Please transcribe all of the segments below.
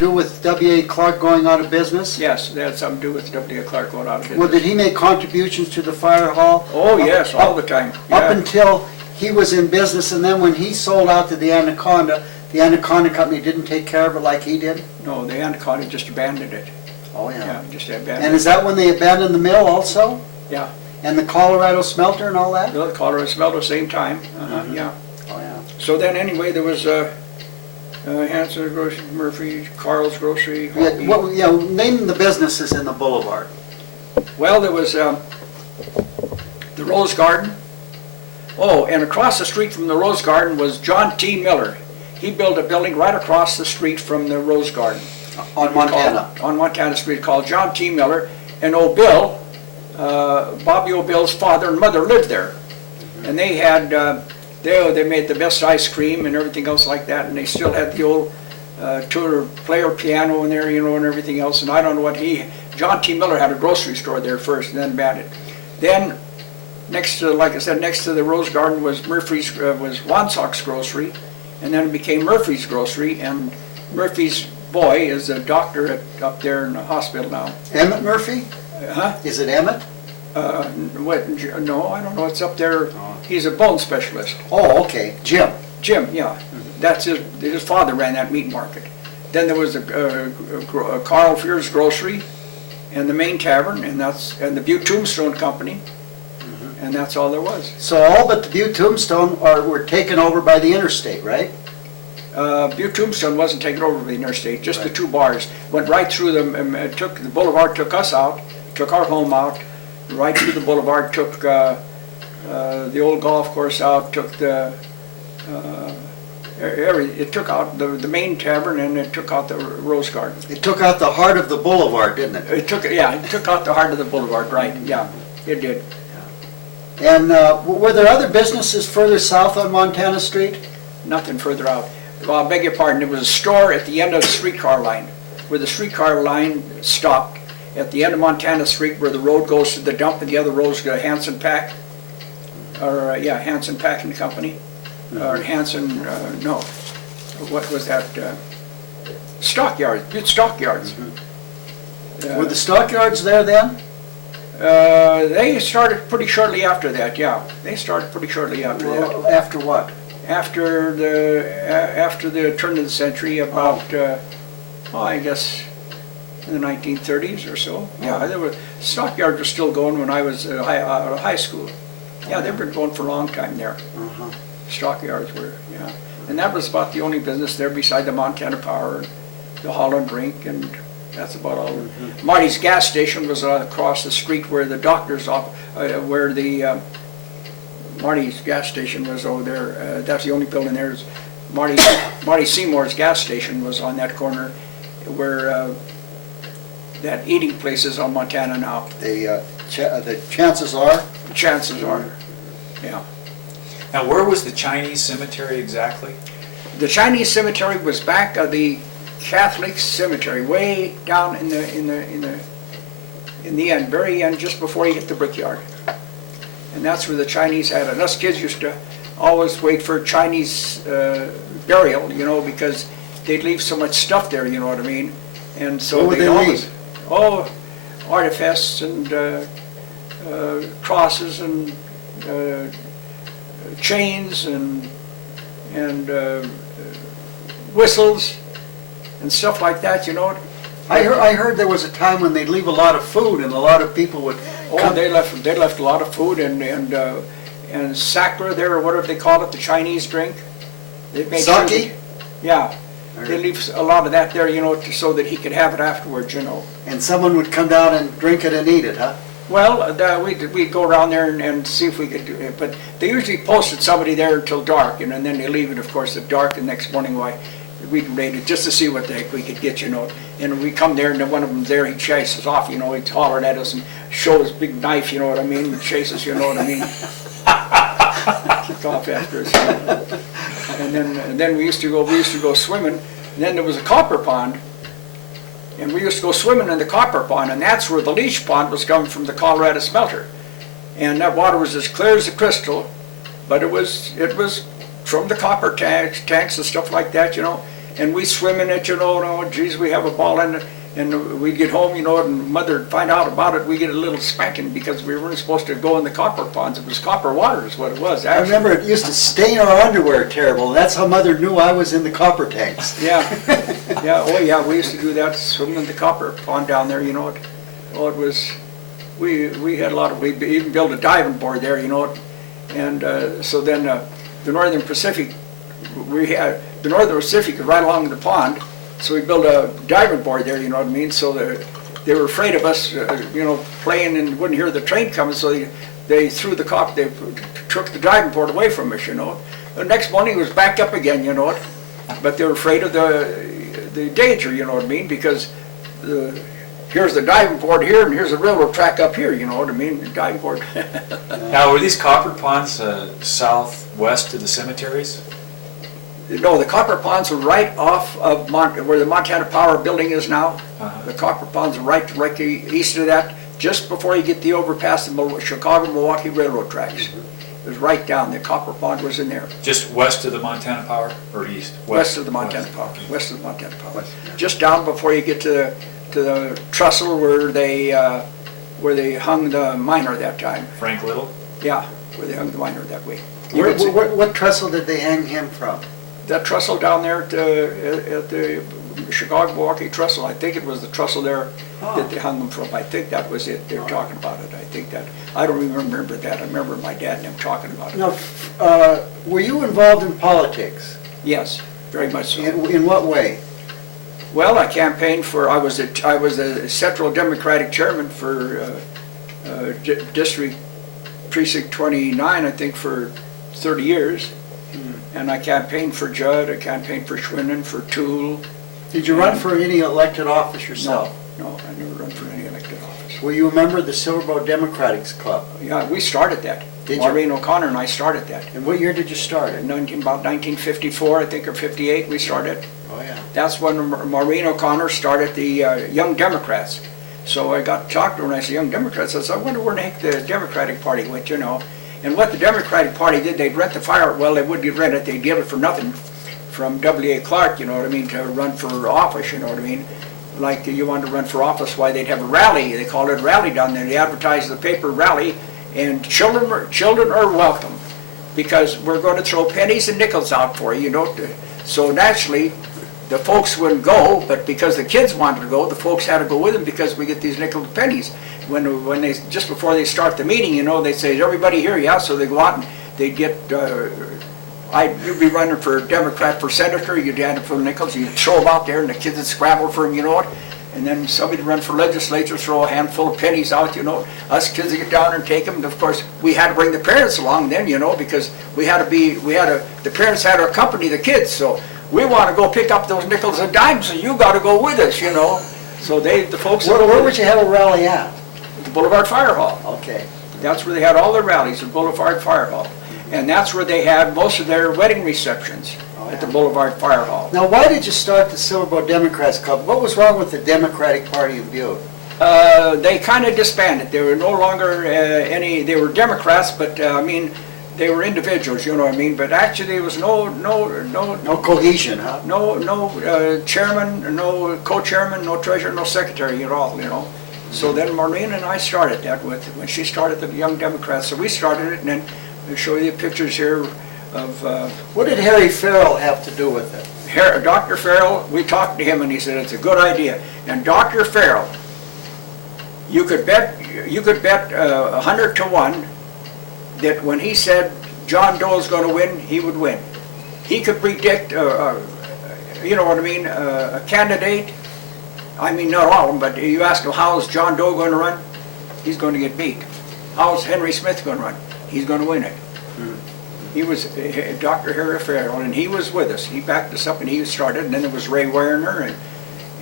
do with W.A. Clark going out of business? Yes, they had something to do with W.A. Clark going out of business. Well, did he make contributions to the fire hall? Oh, yes, all the time. Up Yeah. until he was in business, and then when he sold out to the Anaconda Company didn't take care of it like he did? No, the Anaconda just abandoned it. Oh, Yeah, just abandoned And it. is that when they abandoned the mill also? Yeah. And the Colorado Smelter and all that? The Colorado Smelter, same time. Mhm. Yeah. Oh, yeah. So then anyway, there was Hanson Grocery, Murphy, Carl's Grocery. Yeah, name the businesses in the Boulevard. Well, there was the Rose Garden. Oh, and across the street from the Rose Garden was John T. Miller. He built a building right across the street from the Rose Garden. On Montana. On Montana Street, called John T. Miller. And O'Bill, Bobby O'Bill's father and mother lived there. And they had, they made the best ice cream and everything else like that. And they still had the old tour player piano in there, you know, and everything else. And I don't know what John T. Miller had a grocery store there first and then abandoned it. Then next to, like I said, next to the Rose Garden was Murphy's, was Wansock's Grocery. And then it became Murphy's Grocery, and Murphy's boy is a doctor up there in the hospital now. Emmett Murphy? Huh? Is it Emmett? No, I don't know. It's up there. He's a bone specialist. Oh, okay. Jim. Jim, yeah. That's his father ran that meat market. Then there was a Carl Fear's Grocery, and the Main Tavern, and the Butte Tombstone Company, and that's all there was. So all but the Butte Tombstone were taken over by the interstate, right? Butte Tombstone wasn't taken over by the interstate, just the two bars. Went right through them, the boulevard took us out, took our home out, right through the boulevard, took the old golf course out, took it took out the Main Tavern, and it took out the Rose Garden. It took out the heart of the boulevard, didn't it? It took out the heart of the boulevard, right, yeah, it did. And were there other businesses further south on Montana Street? Nothing further out. Well, I beg your pardon, there was a store at the end of the streetcar line, where the streetcar line stopped, at the end of Montana Street, where the road goes to the dump, and the other road's to Hanson Pack, or, Hanson Packing Company, or Hanson, no, what was that, Stockyards, Butte Stockyards. Were the Stockyards there then? They started pretty shortly after that, yeah. They started pretty shortly after that. After what? After the turn of the century, about, I guess, in the 1930s or so. Yeah, Stockyards were still going when I was out of high school. Yeah, they've been going for a long time there. Stockyards were, yeah. And that was about the only business there beside the Montana Power and the Holland Drink, and that's about all. Marty's gas station was across the street where the doctor's where the Marty's gas station was over there. That's the only building there. Marty Seymour's gas station was on that corner where that eating place is on Montana now. The chances are? Chances are, yeah. Now, where was the Chinese cemetery exactly? The Chinese cemetery was back of the Catholic cemetery, way down in the end, very end, just before you hit the brickyard. And that's where the Chinese had it. And us kids used to always wait for Chinese burial, you know, because they'd leave so much stuff there, you know what I mean? And so What would they always, leave? oh, artifices and crosses and chains and whistles and stuff like that, you know. I heard there was a time when they'd leave a lot of food and a lot of people would come. They left a lot of food and sacre there, or whatever they call it, the Chinese drink. They made Sake? sure yeah, they leave a lot of that there, you know, so that he could have it afterwards, you know. And someone would come down and drink it and eat it, huh? Well, we'd go around there and see if we could do it, but they usually posted somebody there until dark, and then they leave it, of course, at dark, and next morning, we'd raid it just to see what the heck we could get, you know. And we come there, and then one of them's there, he chases us off, you know, he'd holler at us and show his big knife, you know what I mean, and chase us, you know what I mean. Kick off after us. You know. And then we used to go swimming, and then there was a copper pond, and we used to go swimming in the copper pond, and that's where the leach pond was coming from the Colorado Smelter. And that water was as clear as a crystal, but it was from the copper tanks and stuff like that, you know. and we swim in it, you know, and oh, geez, we have a ball in it. And we'd get home, you know, and Mother'd find out about it. We get a little spanking because we weren't supposed to go in the copper ponds. It was copper water is what it was, I actually. remember it used to stain our underwear terrible. That's how Mother knew I was in the copper tanks. Yeah, yeah, oh yeah, we used to do that, swim in the copper pond down there, you know. Oh, it was, we had a lot of, we even built a diving board there, you know. And so then the Northern Pacific, the Northern Pacific is right along the pond. So we built a diving board there, you know what I mean? So they were afraid of us, you know, playing and wouldn't hear the train coming, so they threw the cop, they took the diving board away from us, you know. The next morning it was back up again, you know. But they were afraid of the danger, you know what I mean? Because here's the diving board here and here's the railroad track up here, you know what I mean? The diving board. Now, were these copper ponds southwest of the cemeteries? No, the copper ponds were right off of where the Montana Power building is now. Uh-huh. The copper ponds are right east of that, just before you get the overpass the Chicago-Milwaukee Railroad tracks. It was right down, the copper pond was in there. Just west of the Montana Power or east? West of the Montana Power, Okay. west of the Montana Power. West, yeah. Just down before you get to the trestle where they hung the miner that time. Frank Little? Yeah, where they hung the miner that way. You could see- What trestle did they hang him from? That trestle down there at the Chicago-Milwaukee trestle, I think it was the trestle there that they hung them from. I think that was it. They're talking about it. I think that. I don't even remember that. I remember my dad and him talking about it. Now, were you involved in politics? Yes, very much so. In what way? Well, I campaigned for. I was a Central Democratic chairman for District Precinct 29, I think, for 30 years. And I campaigned for Judd, I campaigned for Schwinden, for Toole. Did you run for any elected office yourself? No, I never run for any elected office. Were you a member of the Silverboard Democratic Club? Yeah, we started that. Did you? Maureen O'Connor and I started that. And what year did you start it? About 1954, I think, or 58, we started. Oh, yeah. That's when Maureen O'Connor started the Young Democrats. So I got talked to her and I said, Young Democrats? I said, I wonder where the heck the Democratic Party went, you know. And what the Democratic Party did, they'd rent the fire, well, they wouldn't rent it, they'd give it for nothing from W.A. Clark, you know what I mean, to run for office, you know what I mean. Like you wanted to run for office, why they'd have a rally, they called it a rally down there. They advertised the paper rally, and children are welcome, because we're going to throw pennies and nickels out for you, you know. So naturally, the folks wouldn't go, but because the kids wanted to go, the folks had to go with them because we get these nickel and pennies. When they, just before they start the meeting, you know, they say, is everybody here? Yeah, so they go out and they get, you'd be running for Democrat for senator, you'd hand them for the nickels, you'd throw them out there and the kids would scramble for them, you know what? And then somebody would run for legislature, throw a handful of pennies out, you know. Us kids would get down and take them. And of course, we had to bring the parents along then, you know, because the parents had to accompany the kids, so we want to go pick up those nickels and dimes, so you got to go with us, you know. So the folks. Where would you have a rally at? The Boulevard Fire Hall. Okay. That's where they had all their rallies, the Boulevard Fire Hall. And that's where they had most of their wedding receptions, at the Boulevard Fire Hall. Now, why did you start the Silverboard Democrats Club? What was wrong with the Democratic Party in Butte? They kind of disbanded. They were no longer they were Democrats, but I mean, they were individuals, you know what I mean? But actually there was no cohesion, huh? No chairman, no co-chairman, no treasurer, no secretary at all, you know. So then Maureen and I started that when she started the Young Democrats. So we started it, and then I'll show you the pictures here of... what did Harry Farrell have to do with it? Dr. Farrell, we talked to him and he said it's a good idea. And Dr. Farrell, you could bet 100 to 1 that when he said John Doe's going to win, he would win. He could predict, you know what I mean, a candidate. I mean, not all of them, but you ask him, how's John Doe going to run? He's going to get beat. How's Henry Smith going to run? He's going to win it. He was Dr. Harry Farrell, and he was with us. He backed us up, and he started, and then there was Ray Werner,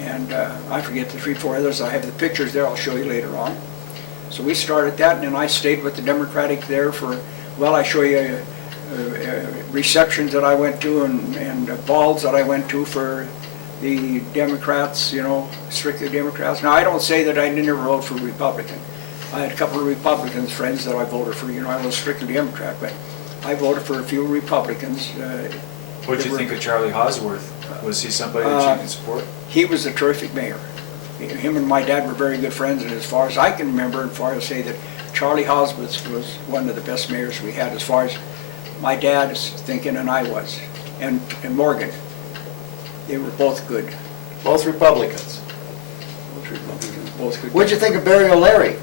and I forget the 3, 4 others. I have the pictures there. I'll show you later on. So we started that, and then I stayed with the Democratic there for, well, I show you receptions that I went to and balls that I went to for the Democrats, you know, strictly Democrats. Now, I don't say that I never voted for Republican. I had a couple of Republicans friends that I voted for. You know, I was strictly Democrat, but I voted for a few Republicans What'd you think of Charlie Hosworth? Was he somebody that you could support? He was a terrific mayor. Him and my dad were very good friends, and as far as I can remember, as far as say that Charlie Hosworth was one of the best mayors we had, as far as my dad is thinking and I was, and Morgan. They were both good. Both Republicans. Both good. What'd you think of Barry O'Leary?